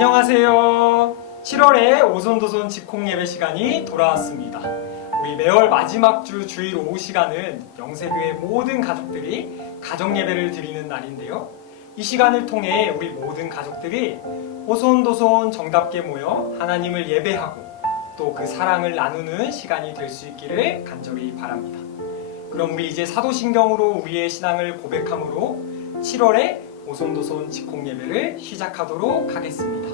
안녕하세요. 7월에 오손도손 직공예배 시간이 돌아왔습니다. 우리 매월 마지막 주 주일 오후 시간은 영세교회 모든 가족들이 가정예배를 드리는 날인데요. 이 시간을 통해 우리 모든 가족들이 오손도손 정답게 모여 하나님을 예배하고 또 그 사랑을 나누는 시간이 될 수 있기를 간절히 바랍니다. 그럼 우리 이제 사도신경으로 우리의 신앙을 고백함으로 7월에 오손도손 직공예배를 시작하도록 하겠습니다.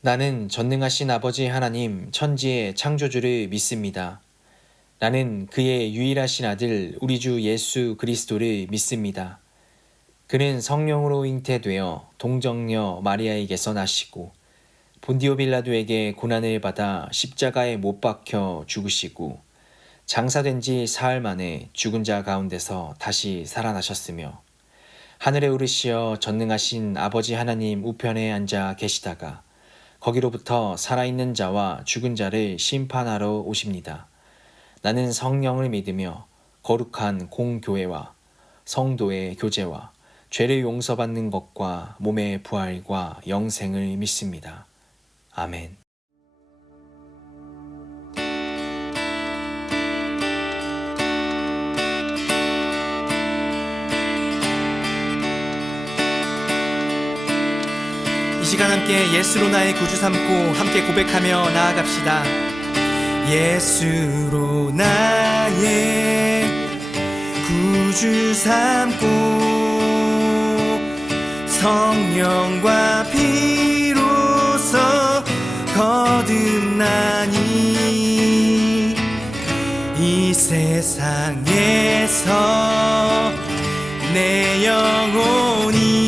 나는 전능하신 아버지 하나님 천지의 창조주를 믿습니다. 나는 그의 유일하신 아들 우리 주 예수 그리스도를 믿습니다. 그는 성령으로 잉태되어 동정녀 마리아에게서 나시고 본디오 빌라도에게 고난을 받아 십자가에 못 박혀 죽으시고 장사된 지 사흘 만에 죽은 자 가운데서 다시 살아나셨으며 하늘에 오르시어 전능하신 아버지 하나님 우편에 앉아 계시다가 거기로부터 살아있는 자와 죽은 자를 심판하러 오십니다. 나는 성령을 믿으며 거룩한 공교회와 성도의 교제와 죄를 용서받는 것과 몸의 부활과 영생을 믿습니다. 아멘. 이 시간 함께 예수로 나의 구주 삼고 함께 고백하며 나아갑시다. 예수로 나의 구주 삼고 성령과 피로써 거듭나니 이 세상에서 내 영혼이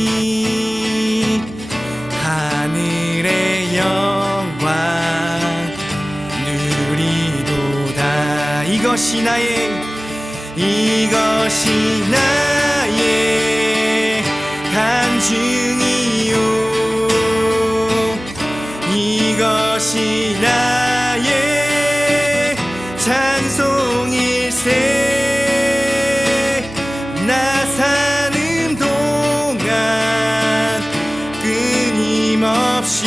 하늘의 영광 누리도다. 이것이 나의 간증이요 이것이 나의 찬송일세. 나 사는 동안 끊임없이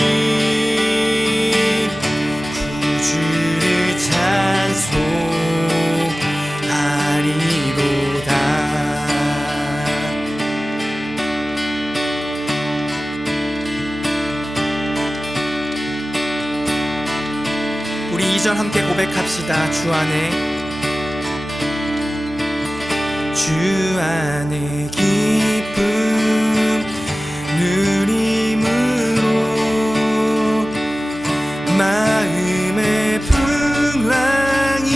구주를 찬송하리로다. 우리 2절 함께 고백합시다. 주 안에 기쁨 누림으로 마음의 풍랑이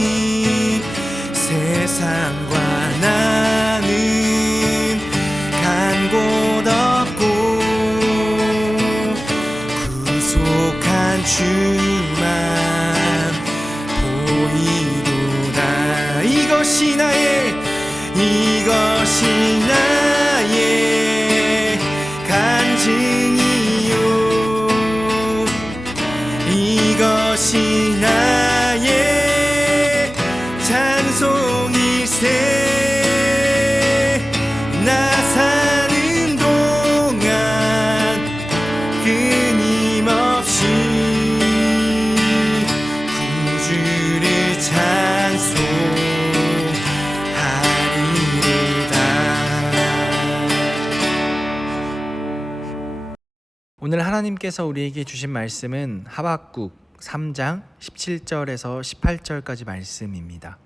잔잔하니 세상과 나는 간 곳 없고 구속한 주만 보이도다. 이것이 나의 간증이요 이것이 나의 찬송일세. 나 사는 동안 끊임없이 구주를 찬송하리로다. 오늘 하나님께서 우리에게 주신 말씀은 하박국 3장 17절에서 18절까지 말씀입니다.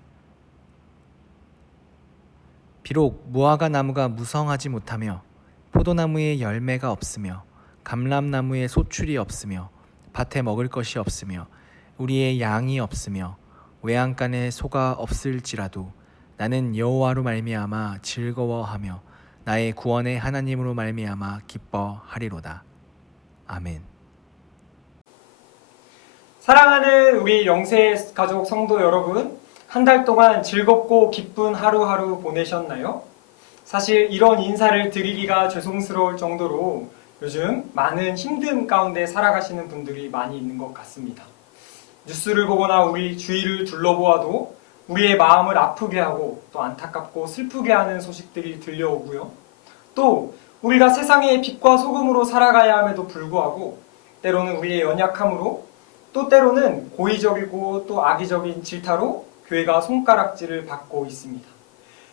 비록 무화과 나무가 무성하지 못하며 포도나무에 열매가 없으며 감람나무에 소출이 없으며 밭에 먹을 것이 없으며 우리의 양이 없으며 외양간에 소가 없을지라도 나는 여호와로 말미암아 즐거워하며 나의 구원의 하나님으로 말미암아 기뻐하리로다. 아멘. 사랑하는 우리 영세 가족 성도 여러분, 한 달 동안 즐겁고 기쁜 하루하루 보내셨나요? 사실 이런 인사를 드리기가 죄송스러울 정도로 요즘 많은 힘듦 가운데 살아가시는 분들이 많이 있는 것 같습니다. 뉴스를 보거나 우리 주위를 둘러보아도 우리의 마음을 아프게 하고 또 안타깝고 슬프게 하는 소식들이 들려오고요. 또 우리가 세상의 빛과 소금으로 살아가야 함에도 불구하고 때로는 우리의 연약함으로 또 때로는 고의적이고 또 악의적인 질타로 교회가 손가락질을 받고 있습니다.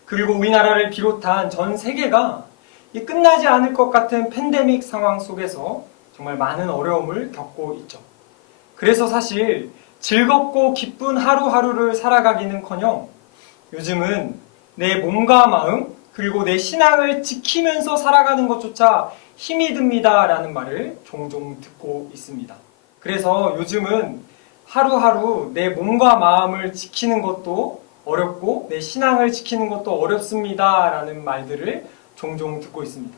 그리고 우리나라를 비롯한 전 세계가 이 끝나지 않을 것 같은 팬데믹 상황 속에서 정말 많은 어려움을 겪고 있죠. 그래서 사실 즐겁고 기쁜 하루하루를 살아가기는커녕 요즘은 내 몸과 마음 그리고 내 신앙을 지키면서 살아가는 것조차 힘이 듭니다 라는 말을 종종 듣고 있습니다. 그래서 요즘은 하루하루 내 몸과 마음을 지키는 것도 어렵고 내 신앙을 지키는 것도 어렵습니다 라는 말들을 종종 듣고 있습니다.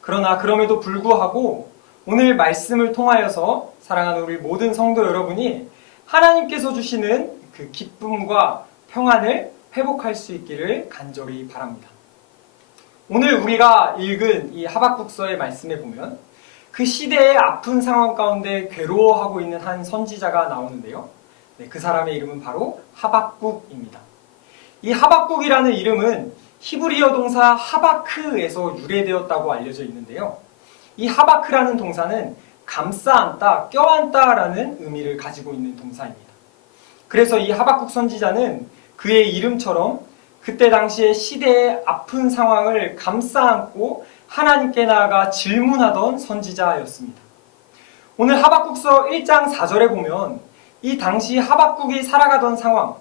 그러나 그럼에도 불구하고 오늘 말씀을 통하여서 사랑하는 우리 모든 성도 여러분이 하나님께서 주시는 그 기쁨과 평안을 회복할 수 있기를 간절히 바랍니다. 오늘 우리가 읽은 이 하박국서의 말씀에 보면 그 시대의 아픈 상황 가운데 괴로워하고 있는 한 선지자가 나오는데요. 그 사람의 이름은 바로 하박국입니다. 이 하박국이라는 이름은 히브리어 동사 하바크에서 유래되었다고 알려져 있는데요. 이 하바크라는 동사는 감싸 안다, 껴안다라는 의미를 가지고 있는 동사입니다. 그래서 이 하박국 선지자는 그의 이름처럼 그때 당시의 시대의 아픈 상황을 감싸 안고 하나님께 나아가 질문하던 선지자였습니다. 오늘 하박국서 1장 4절에 보면 이 당시 하박국이 살아가던 상황,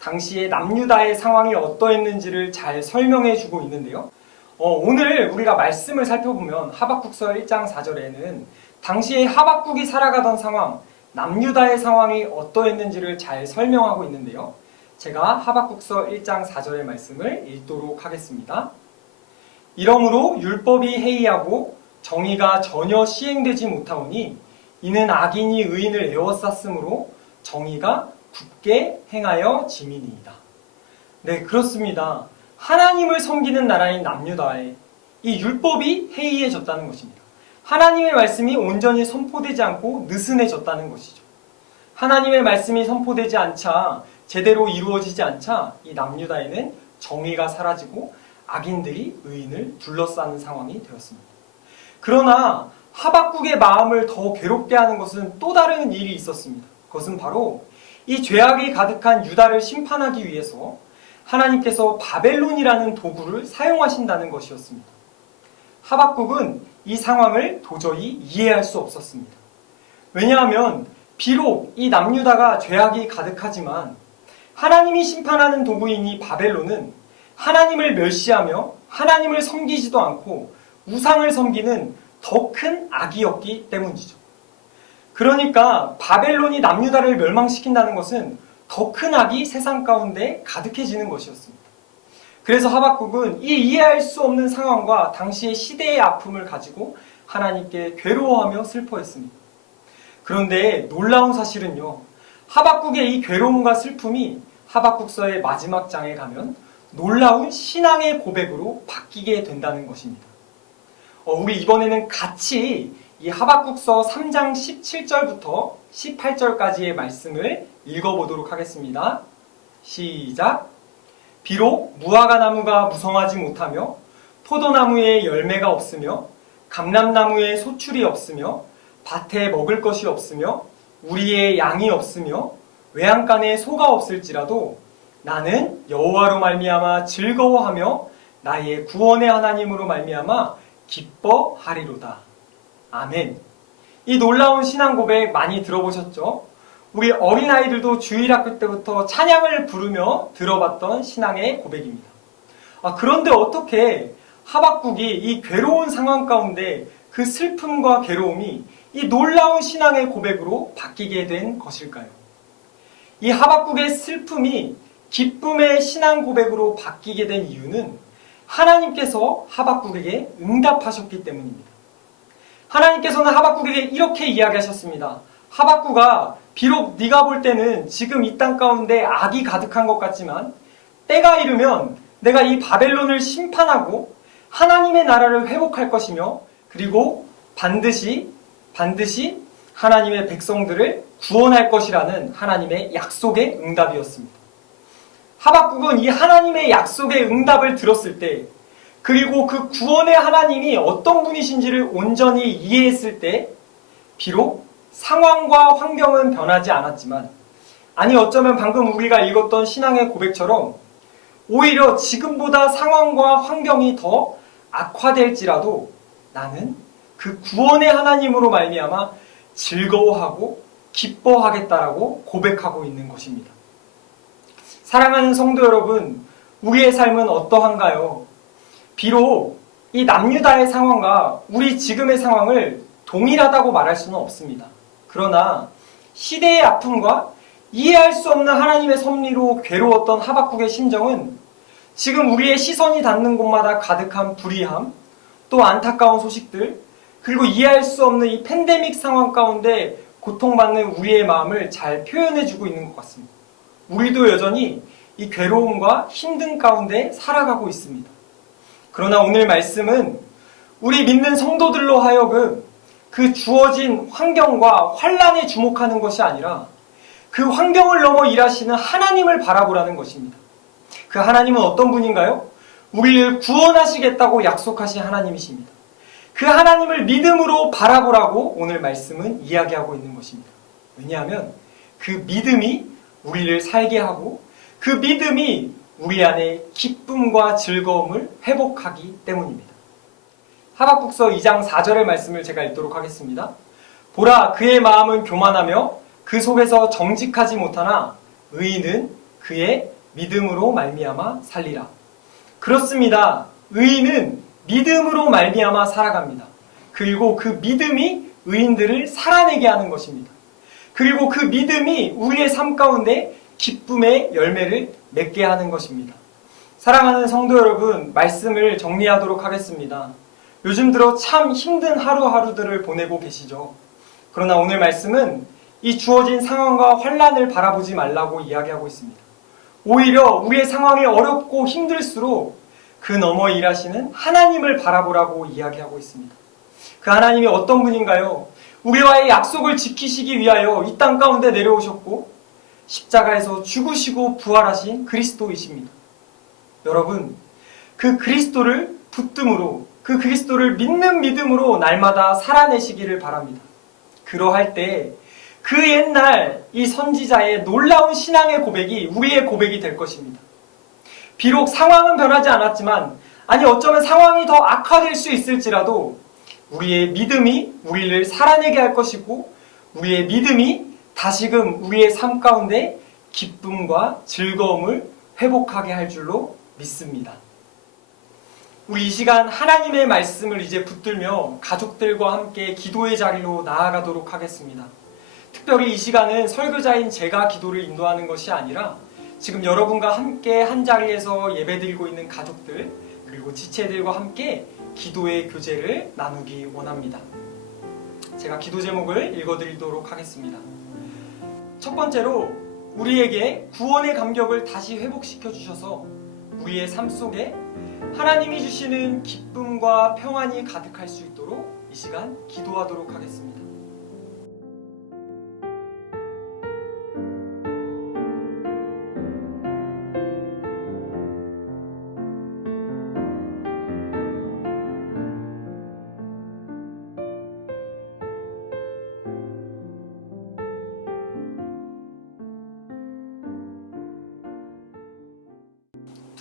당시의 남유다의 상황이 어떠했는지를 잘 설명해 주고 있는데요. 오늘 우리가 말씀을 살펴보면 하박국서 1장 4절에는 당시의 하박국이 살아가던 상황, 남유다의 상황이 어떠했는지를 잘 설명하고 있는데요. 제가 하박국서 1장 4절의 말씀을 읽도록 하겠습니다. 이러므로 율법이 해이하고 정의가 전혀 시행되지 못하오니 이는 악인이 의인을 에워쌌으므로 정의가 굳게 행하여 지민이이다. 네, 그렇습니다. 하나님을 섬기는 나라인 남유다에 이 율법이 해이해졌다는 것입니다. 하나님의 말씀이 온전히 선포되지 않고 느슨해졌다는 것이죠. 하나님의 말씀이 선포되지 않자, 제대로 이루어지지 않자 이 남유다에는 정의가 사라지고 악인들이 의인을 둘러싸는 상황이 되었습니다. 그러나 하박국의 마음을 더 괴롭게 하는 것은 또 다른 일이 있었습니다. 그것은 바로 이 죄악이 가득한 유다를 심판하기 위해서 하나님께서 바벨론이라는 도구를 사용하신다는 것이었습니다. 하박국은 이 상황을 도저히 이해할 수 없었습니다. 왜냐하면 비록 이 남유다가 죄악이 가득하지만 하나님이 심판하는 도구인 이 바벨론은 하나님을 멸시하며 하나님을 섬기지도 않고 우상을 섬기는 더 큰 악이었기 때문이죠. 그러니까 바벨론이 남유다를 멸망시킨다는 것은 더 큰 악이 세상 가운데 가득해지는 것이었습니다. 그래서 하박국은 이 이해할 수 없는 상황과 당시의 시대의 아픔을 가지고 하나님께 괴로워하며 슬퍼했습니다. 그런데 놀라운 사실은요, 하박국의 이 괴로움과 슬픔이 하박국서의 마지막 장에 가면 놀라운 신앙의 고백으로 바뀌게 된다는 것입니다. 우리 이번에는 같이 이 하박국서 3장 17절부터 18절까지의 말씀을 읽어보도록 하겠습니다. 시작! 비록 무화과 나무가 무성하지 못하며 포도나무에 열매가 없으며 감람나무에 소출이 없으며 밭에 먹을 것이 없으며 우리의 양이 없으며 외양간에 소가 없을지라도 나는 여호와로 말미암아 즐거워하며 나의 구원의 하나님으로 말미암아 기뻐하리로다. 아멘. 이 놀라운 신앙 고백 많이 들어보셨죠? 우리 어린아이들도 주일학교 때부터 찬양을 부르며 들어봤던 신앙의 고백입니다. 그런데 어떻게 하박국이 이 괴로운 상황 가운데 그 슬픔과 괴로움이 이 놀라운 신앙의 고백으로 바뀌게 된 것일까요? 이 하박국의 슬픔이 기쁨의 신앙 고백으로 바뀌게 된 이유는 하나님께서 하박국에게 응답하셨기 때문입니다. 하나님께서는 하박국에게 이렇게 이야기하셨습니다. 하박국아, 비록 네가 볼 때는 지금 이 땅 가운데 악이 가득한 것 같지만 때가 이르면 내가 이 바벨론을 심판하고 하나님의 나라를 회복할 것이며 그리고 반드시 하나님의 백성들을 구원할 것이라는 하나님의 약속의 응답이었습니다. 하박국은 이 하나님의 약속의 응답을 들었을 때, 그리고 그 구원의 하나님이 어떤 분이신지를 온전히 이해했을 때, 비록 상황과 환경은 변하지 않았지만, 아니 어쩌면 방금 우리가 읽었던 신앙의 고백처럼 오히려 지금보다 상황과 환경이 더 악화될지라도 나는 그 구원의 하나님으로 말미암아 즐거워하고 기뻐하겠다라고 고백하고 있는 것입니다. 사랑하는 성도 여러분, 우리의 삶은 어떠한가요? 비록 이 남유다의 상황과 우리 지금의 상황을 동일하다고 말할 수는 없습니다. 그러나 시대의 아픔과 이해할 수 없는 하나님의 섭리로 괴로웠던 하박국의 심정은 지금 우리의 시선이 닿는 곳마다 가득한 불의함, 또 안타까운 소식들, 그리고 이해할 수 없는 이 팬데믹 상황 가운데 고통받는 우리의 마음을 잘 표현해주고 있는 것 같습니다. 우리도 여전히 이 괴로움과 힘든 가운데 살아가고 있습니다. 그러나 오늘 말씀은 우리 믿는 성도들로 하여금 그 주어진 환경과 환란에 주목하는 것이 아니라 그 환경을 넘어 일하시는 하나님을 바라보라는 것입니다. 그 하나님은 어떤 분인가요? 우리를 구원하시겠다고 약속하신 하나님이십니다. 그 하나님을 믿음으로 바라보라고 오늘 말씀은 이야기하고 있는 것입니다. 왜냐하면 그 믿음이 우리를 살게 하고 그 믿음이 우리 안에 기쁨과 즐거움을 회복하기 때문입니다. 하박국서 2장 4절의 말씀을 제가 읽도록 하겠습니다. 보라, 그의 마음은 교만하며 그 속에서 정직하지 못하나 의인은 그의 믿음으로 말미암아 살리라. 그렇습니다. 의인은 믿음으로 말미암아 살아갑니다. 그리고 그 믿음이 의인들을 살아내게 하는 것입니다. 그리고 그 믿음이 우리의 삶 가운데 기쁨의 열매를 맺게 하는 것입니다. 사랑하는 성도 여러분, 말씀을 정리하도록 하겠습니다. 요즘 들어 참 힘든 하루하루들을 보내고 계시죠. 그러나 오늘 말씀은 이 주어진 상황과 환란을 바라보지 말라고 이야기하고 있습니다. 오히려 우리의 상황이 어렵고 힘들수록 그 너머 일하시는 하나님을 바라보라고 이야기하고 있습니다. 그 하나님이 어떤 분인가요? 우리와의 약속을 지키시기 위하여 이 땅 가운데 내려오셨고 십자가에서 죽으시고 부활하신 그리스도이십니다. 여러분, 그 그리스도를 붙듦으로, 그 그리스도를 믿는 믿음으로 날마다 살아내시기를 바랍니다. 그러할 때 그 옛날 이 선지자의 놀라운 신앙의 고백이 우리의 고백이 될 것입니다. 비록 상황은 변하지 않았지만, 아니 어쩌면 상황이 더 악화될 수 있을지라도 우리의 믿음이 우리를 살아내게 할 것이고, 우리의 믿음이 다시금 우리의 삶 가운데 기쁨과 즐거움을 회복하게 할 줄로 믿습니다. 우리 이 시간 하나님의 말씀을 이제 붙들며 가족들과 함께 기도의 자리로 나아가도록 하겠습니다. 특별히 이 시간은 설교자인 제가 기도를 인도하는 것이 아니라 지금 여러분과 함께 한 자리에서 예배드리고 있는 가족들, 그리고 지체들과 함께 기도의 교제를 나누기 원합니다. 제가 기도 제목을 읽어드리도록 하겠습니다. 첫 번째로, 우리에게 구원의 감격을 다시 회복시켜 주셔서 우리의 삶 속에 하나님이 주시는 기쁨과 평안이 가득할 수 있도록 이 시간 기도하도록 하겠습니다.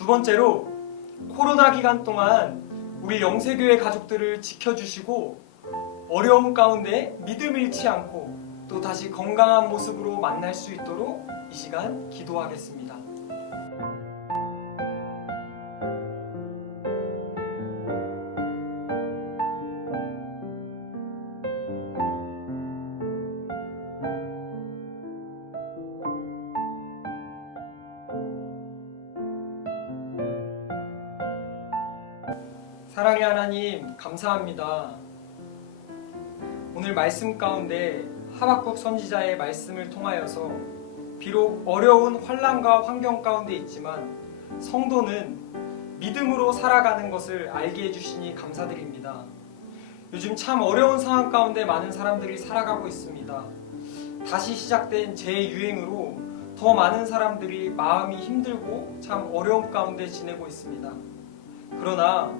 두 번째로, 코로나 기간 동안 우리 영세교회 가족들을 지켜주시고 어려움 가운데 믿음 잃지 않고 또 다시 건강한 모습으로 만날 수 있도록 이 시간 기도하겠습니다. 사랑의 하나님, 감사합니다. 오늘 말씀 가운데 하박국 선지자의 말씀을 통하여서 비록 어려운 환난과 환경 가운데 있지만 성도는 믿음으로 살아가는 것을 알게 해주시니 감사드립니다. 요즘 참 어려운 상황 가운데 많은 사람들이 살아가고 있습니다. 다시 시작된 재유행으로 더 많은 사람들이 마음이 힘들고 참 어려움 가운데 지내고 있습니다. 그러나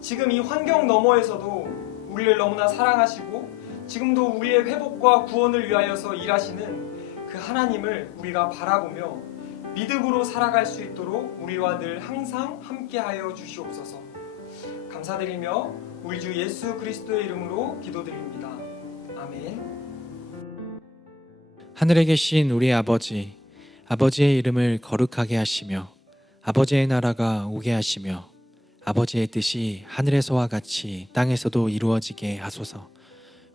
지금 이 환경 너머에서도 우리를 너무나 사랑하시고 지금도 우리의 회복과 구원을 위하여서 일하시는 그 하나님을 우리가 바라보며 믿음으로 살아갈 수 있도록 우리와 늘 항상 함께하여 주시옵소서. 감사드리며 우리 주 예수 그리스도의 이름으로 기도드립니다. 아멘. 하늘에 계신 우리 아버지, 아버지의 이름을 거룩하게 하시며 아버지의 나라가 오게 하시며 아버지의 뜻이 하늘에서와 같이 땅에서도 이루어지게 하소서.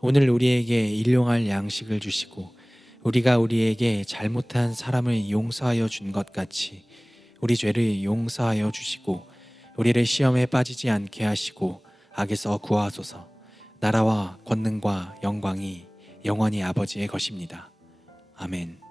오늘 우리에게 일용할 양식을 주시고 우리가 우리에게 잘못한 사람을 용서하여 준 것 같이 우리 죄를 용서하여 주시고 우리를 시험에 빠지지 않게 하시고 악에서 구하소서. 나라와 권능과 영광이 영원히 아버지의 것입니다. 아멘.